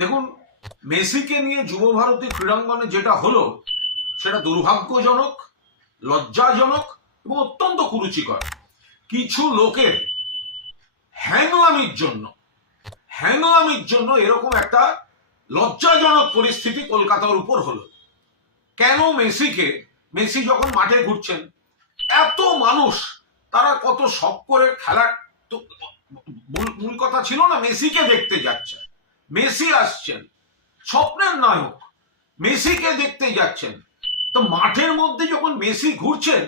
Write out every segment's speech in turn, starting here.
দেখুন, মেসিকে নিয়ে যুব ভারতী ক্রীড়াঙ্গনে যেটা হলো সেটা দুর্ভাগ্যজনক, লজ্জাজনক এবং অত্যন্ত কুরুচিকর। কিছু লোকের হ্যাংলামির জন্য এরকম একটা লজ্জাজনক পরিস্থিতি কলকাতার উপর হলো। কেন মেসি যখন মাঠে ঘুরছেন, এত মানুষ তারা কত শখ করে খেলার, তো মূল কথা ছিল না মেসিকে দেখতে যাচ্ছে, মেসি আসছেন, স্বপ্নের নায়ক মেসিকে দেখতে যাচ্ছেন। তো মাঠের মধ্যে যখন মেসি ঘুরছেন,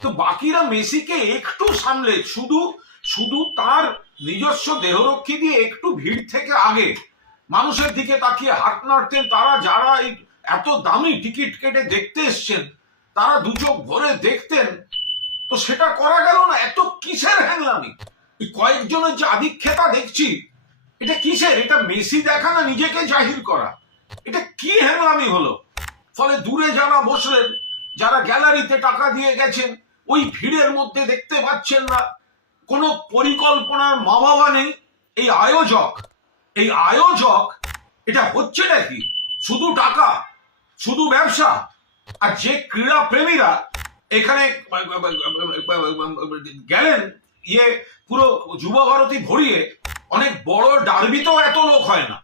তো বাকিরা মেসিকে একটু সামলে শুধু তার নিজস্ব দেহরক্ষী দিয়ে একটু ভিড় থেকে আগে মানুষের দিকে তাকিয়ে হাত নাড়তেন। তারা যারা এই এত দামি টিকিট কেটে দেখতে এসছেন তারা দু চোখ ভরে দেখতেন। তো সেটা করা গেল না। এত কিসের হ্যাংলামি? কয়েকজনের যে আধিক্ষেতা দেখছি, এটা কিসের? এটা মেসি দেখা না নিজেকে জাহির করা? এটা কি হ্যাংলামি হলো? ফলে দূরে যারা বসলেন, যারা গ্যালারিতে টাকা দিয়ে গেছেন, ওই ভিড়ের মধ্যে দেখতে পাচ্ছেন না। কোনো পরিকল্পনার মা বাবা নেই। এই আয়োজক এটা হচ্ছে নাকি শুধু টাকা, শুধু ব্যবসা। আর যে ক্রীড়া প্রেমীরা এখানে গেলেন, পুরো যুব ভারতী ভরিয়ে, অনেক বড় ডার্বিতেও এত লোক হয় না।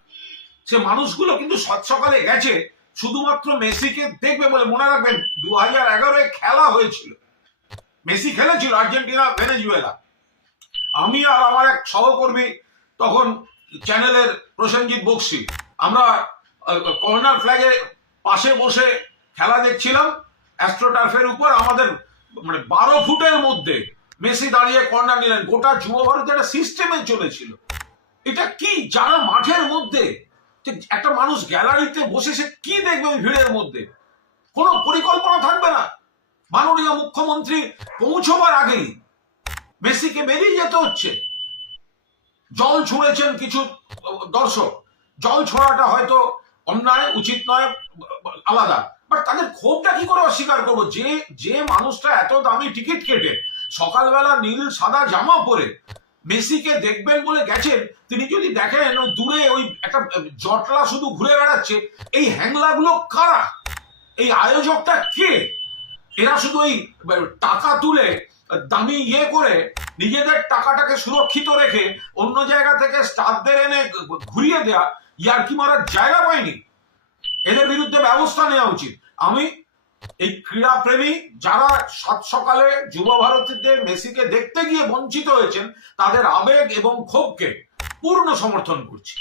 সে মানুষগুলো কিন্তু সকালে গেছে শুধুমাত্র মেসিকে দেখবে বলে। মনে রাখবেন 2011 খেলা হয়েছিল, মেসি খেলেছিল আর্জেন্টিনা ভেনেজুয়েলা। আমি আর আমার এক সহকর্মী তখন চ্যানেলের প্রসেনজিৎ বক্সি, আমরা কর্নার ফ্ল্যাগের পাশে বসে খেলা দেখছিলাম অ্যাস্ট্রোটার্ফের উপর। আমাদের 12 ফুটের মধ্যে মেসি দাঁড়িয়ে কর্নার নিলেন। গোটা যুব ভারত একটা সিস্টেমে চলেছিল। এটা কি? যারা মাঠের মধ্যে, একটা মানুষ গ্যালারিতে বসে সে কি দেখবে ওই ভিড়ের মধ্যে? কোনো পরিকল্পনা থাকবে না। মাননীয় মুখ্যমন্ত্রী পৌঁছবার আগেই মেসিকে বেরিয়ে যেতে হচ্ছে। জল ছুঁড়েছেন কিছু দর্শক, জল ছোড়াটা হয়তো অন্যায়, উচিত নয়, আলাদা। বাট তাদের ক্ষোভটা কি করে অস্বীকার করবো? যে মানুষটা এত দামি টিকিট কেটে সকালবেলা নীল সাদা জামা পরে মেসিকে দেখবেন বলে গেছেন, তিনি যদি দেখেন ওই দূরে ওই একটা জটলা শুধু ঘুরে বেড়াচ্ছে, এই হ্যাংলাগুলো কারা? এই আয়োজকটা কে? এরা শুধু ওই টাকা তুলে দামি করে নিজেদের টাকাটাকে সুরক্ষিত রেখে অন্য জায়গা থেকে স্টাফদের এনে ঘুরিয়ে দেয়া, ইয়ার্কি মারার জায়গা পায়নি। এদের বিরুদ্ধে ব্যবস্থা নেওয়া উচিত। আমি এই ক্রীড়া প্রেমী যারা সাত সকালে যুব ভারতীতে মেসিকে দেখতে গিয়ে বঞ্চিত হয়েছেন, তাদের আবেগ এবং ক্ষোভকে পূর্ণ সমর্থন করছি।